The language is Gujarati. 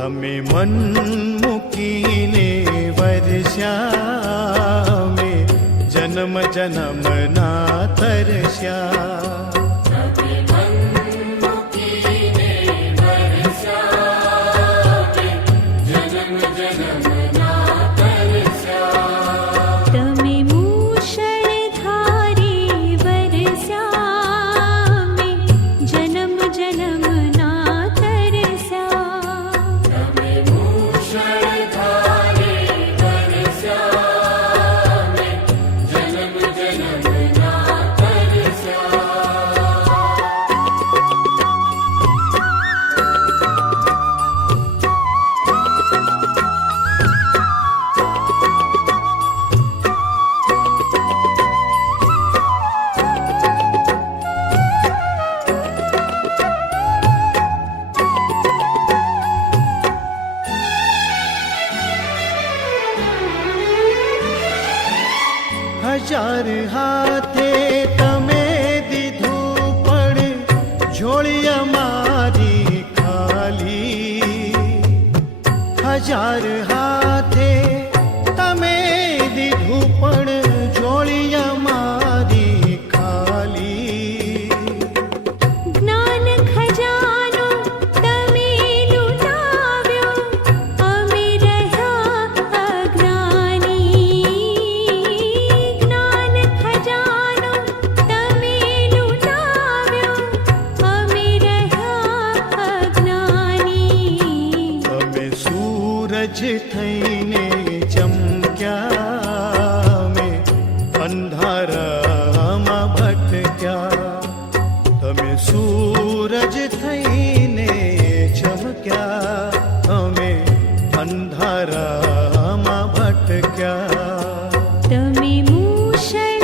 તમે મન મૂકીને વર્ષ્યા મે જન્મ જન્મના તરસ્યા. હજાર હાથે તમે દીધું પણ ઝોળી અમારી ખાલી. હજાર હાથે તમે દીધું પણ ઝોળી અમારી ખાલી. જ્ઞાન ખજાનો તમે લૂંટાવ્યો, અમે રહ્યા અજ્ઞાની. જ્ઞાન ખજાનો તમે લૂંટાવ્યો, અમે રહ્યા અજ્ઞાની. અમે સૂરજ થઈને ચમક્યા મે અંધારામાં ભટક્યા. તમે સૂરજ થઈને ચમક્યા, અમે અંધારામાં ભટક્યા. તમે મૂષળ